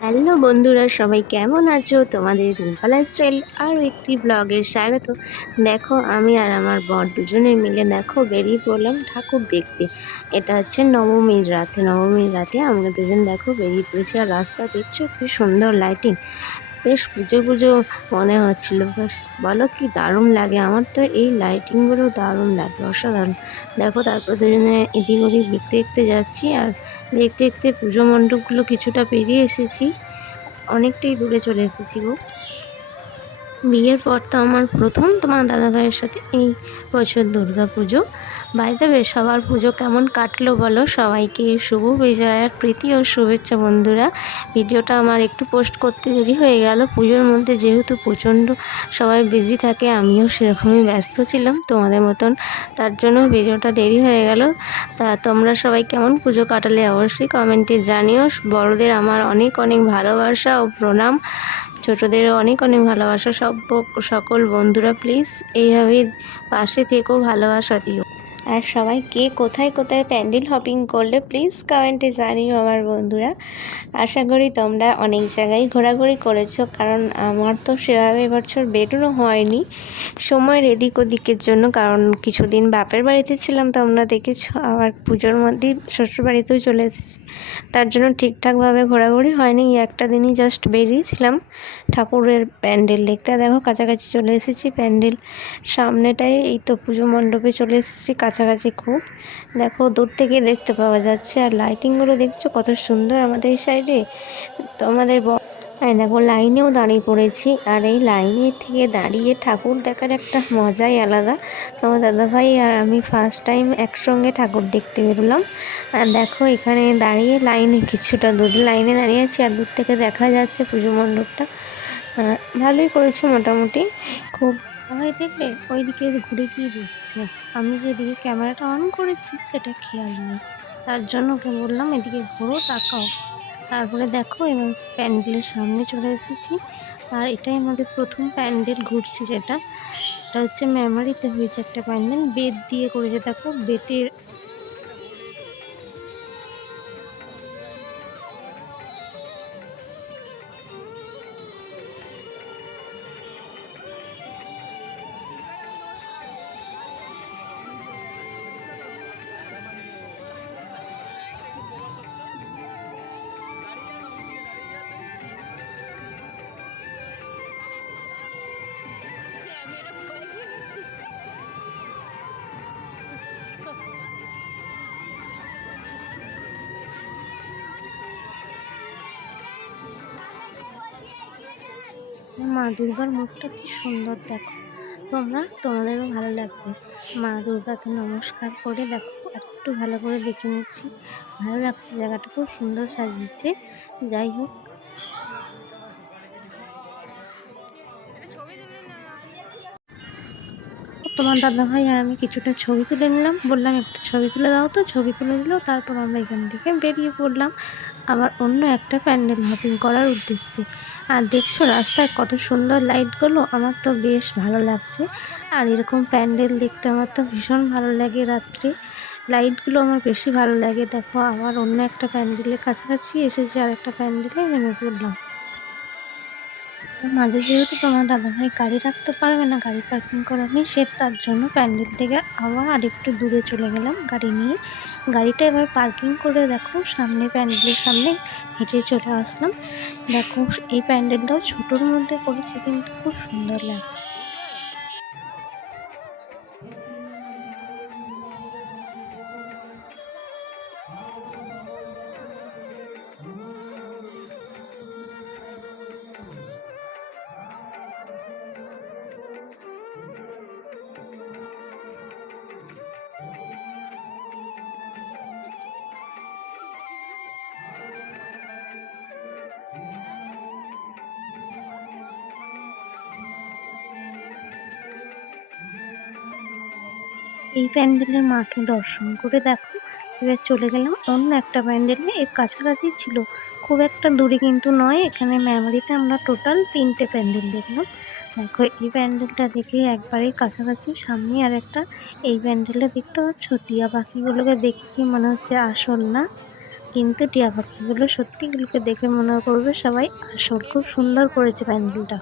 Hello বন্ধুরা, সবাই কেমন আছো? তোমাদের রিম্পা লাইফস্টাইল আরও একটি ব্লগের স্বাগত। দেখো, আমি আর আমার বর দুজনে মিলে, দেখো, বেরিয়ে পড়লাম ঠাকুর দেখতে। এটা হচ্ছে নবমীর রাতে। নবমীর রাতে আমরা দুজন, দেখো, বেরিয়ে পড়েছি। আর রাস্তা দেখছ, কি সুন্দর লাইটিং বেশ পুজো পুজো মনে হচ্ছিল। বেশ, বলো কি দারুণ লাগে। আমার তো এই লাইটিংগুলো দারুণ লাগে, অসাধারণ। দেখো, তারপর দুজনে এদিক ওদিক দেখতে দেখতে যাচ্ছি আর দেখতে দেখতে পুজো মণ্ডপগুলো কিছুটা পেরিয়ে এসেছি। অনেকটাই দূরে চলে এসেছি গো। বিয়ের পর তো আমার প্রথম তোমার দাদাভাইয়ের সাথে এই বছর দুর্গা পুজো। বেশ সবার পুজো কেমন কাটলো বলো? সবাইকে শুভ বিজয়ার প্রীতি ও শুভেচ্ছা বন্ধুরা। ভিডিওটা আমার একটু পোস্ট করতে দেরি হয়ে গেল। পুজোর মধ্যে যেহেতু প্রচণ্ড সবাই বিজি থাকে, আমিও সেরকমই ব্যস্ত ছিলাম। তোমাদের মতন তার জন্য ভিডিওটা দেরি হয়ে গেল। তা তোমরা সবাই কেমন পুজো কাটালে অবশ্যই কমেন্টে জানিও। বড়দের আমার অনেক অনেক ভালোবাসা ও প্রণাম। ছোটদেরও অনেক অনেক ভালোবাসা। সব সকল বন্ধুরা প্লিজ এইভাবে পাশে থেকেও ভালোবাসা দিও। আর সবাই কে কোথায় কোথায় প্যান্ডেল হপিং করলে প্লিজ কমেন্টে জানিও আমার বন্ধুরা। আশা করি তোমরা অনেক জায়গায় ঘোরাঘুরি করেছ, কারণ আমার তো সেভাবে এবছর বেরোনো হয়নি। সময়ের এদিক ওদিকের জন্য, কারণ কিছুদিন বাপের বাড়িতে ছিলাম, তোমরা দেখেছ, আবার পুজোর মধ্যেই শ্বশুর বাড়িতেও চলে এসেছি। তার জন্য ঠিকঠাকভাবে ঘোরাঘুরি হয়নি একটা দিনই জাস্ট বেরিয়েছিলাম। ঠাকুরের প্যান্ডেল দেখতে, দেখো, কাছাকাছি চলে এসেছি প্যান্ডেল। সামনেটায় এই তো পুজো মণ্ডপে চলে এসেছি কাছাকাছি খুব। দেখো, দূর থেকে দেখতে পাওয়া যাচ্ছে। আর লাইটিংগুলো দেখছ কত সুন্দর আমাদের এই সাইডে। তো আমাদের হ্যাঁ দেখো লাইনেও দাঁড়িয়ে পড়েছি। আর এই লাইনে থেকে দাঁড়িয়ে ঠাকুর দেখার একটা মজাই আলাদা। তোমার দাদাভাই আর আমি ফার্স্ট টাইম একসঙ্গে ঠাকুর দেখতে বেরোলাম। আর দেখো, এখানে দাঁড়িয়ে লাইনে কিছুটা দূর লাইনে দাঁড়িয়ে আছি। আর দূর থেকে দেখা যাচ্ছে পুজো মণ্ডপটা। ভালোই করেছে মোটামুটি। খুব সবাই দেখলে ওইদিকে ঘুরে গিয়ে দেখছে। আমি যেদিকে ক্যামেরাটা অন করেছি, সেটা খেয়াল নেই। তার জন্য ওকে বললাম, এদিকে ঘুরো, তাকাও। তারপরে দেখো এবং প্যান্ডেলের সামনে চলে এসেছি। আর এটাই আমাদের প্রথম প্যান্ডেল ঘুরছি যেটা। এটা হচ্ছে মেমারিতে হয়েছে একটা প্যান্ডেল। বেদ দিয়ে করেছে, দেখো, বেতের মা দুর্গার মুখটা কি সুন্দর দেখো। তোমরা তোমাদেরও ভালো লাগবে। মা দুর্গাকে নমস্কার করে দেখো একটু ভালো করে দেখে নিচ্ছি। ভালো লাগছে, জায়গাটা খুব সুন্দর সাজিয়েছে। যাই হোক তোমার দাদাভাই আর আমি কিছুটা ছবি তুলে নিলাম। বললাম, একটা ছবি তুলে দাও তো। ছবি তুলে দিল, তারপর আমরা এখান থেকে বেরিয়ে পড়লাম। আবার অন্য একটা প্যান্ডেল হপিং করার উদ্দেশ্যে। আর দেখছ, রাস্তায় কত সুন্দর লাইটগুলো আমার তো বেশ ভালো লাগছে। আর এরকম প্যান্ডেল দেখতে আমার তো ভীষণ ভালো লাগে রাত্রে। লাইটগুলো আমার বেশি ভালো লাগে। দেখো, আবার অন্য একটা প্যান্ডেলের কাছাকাছি এসেছি আর একটা প্যান্ডেলে নেমে পড়লাম। মাঝে যেহেতু তোমার দাদাভাই গাড়ি রাখতে পারবে না, গাড়ি পার্কিং করা নেই, সে তার জন্য প্যান্ডেল থেকে আবার আরেকটু দূরে চলে গেলাম গাড়ি নিয়ে। গাড়িটা এবার পার্কিং করে দেখো, সামনে প্যান্ডেলের সামনে হেঁটে চলে আসলাম। দেখো, এই প্যান্ডেলটাও ছোটোর মধ্যে করেছে কিন্তু খুব সুন্দর লাগছে। এই প্যান্ডেলের মাকে দর্শন করে দেখো। এবার চলে গেলাম অন্য একটা প্যান্ডেলে এর কাছাকাছি ছিল খুব একটা দূরে কিন্তু নয়। এখানে মেমারিতে আমরা টোটাল তিনটে প্যান্ডেল দেখলাম। দেখো, এই প্যান্ডেলটা দেখে একবারেই কাছাকাছি সামনে আর একটা। এই প্যান্ডেলটা দেখতে পাচ্ছ? টিয়া পাখিগুলোকে দেখে কি মনে হচ্ছে আসল না? কিন্তু টিয়া পাখিগুলো সত্যিগুলোকে দেখে মনে করবে সবাই আসল। খুব সুন্দর করেছে প্যান্ডেলটা।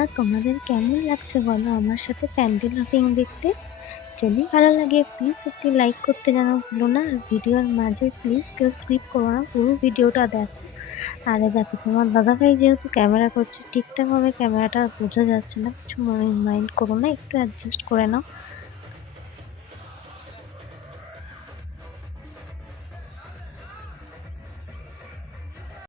আর তোমাদের কেমন লাগছে বলো আমার সাথে প্যান্ডেল হপিং দেখতে? যদি ভালো লাগে প্লিজ একটি লাইক করতে যেন ভুলো না। আর ভিডিওর মাঝে প্লিজ কেউ স্ক্রিপ করো না, পুরো ভিডিওটা দেখো। আরে দেখো, তোমার দাদাভাই যেহেতু ক্যামেরা করছে, ঠিকঠাকভাবে ক্যামেরাটা বোঝা যাচ্ছে না, কিছু মনে মাইন্ড করো না, একটু অ্যাডজাস্ট করে নাও।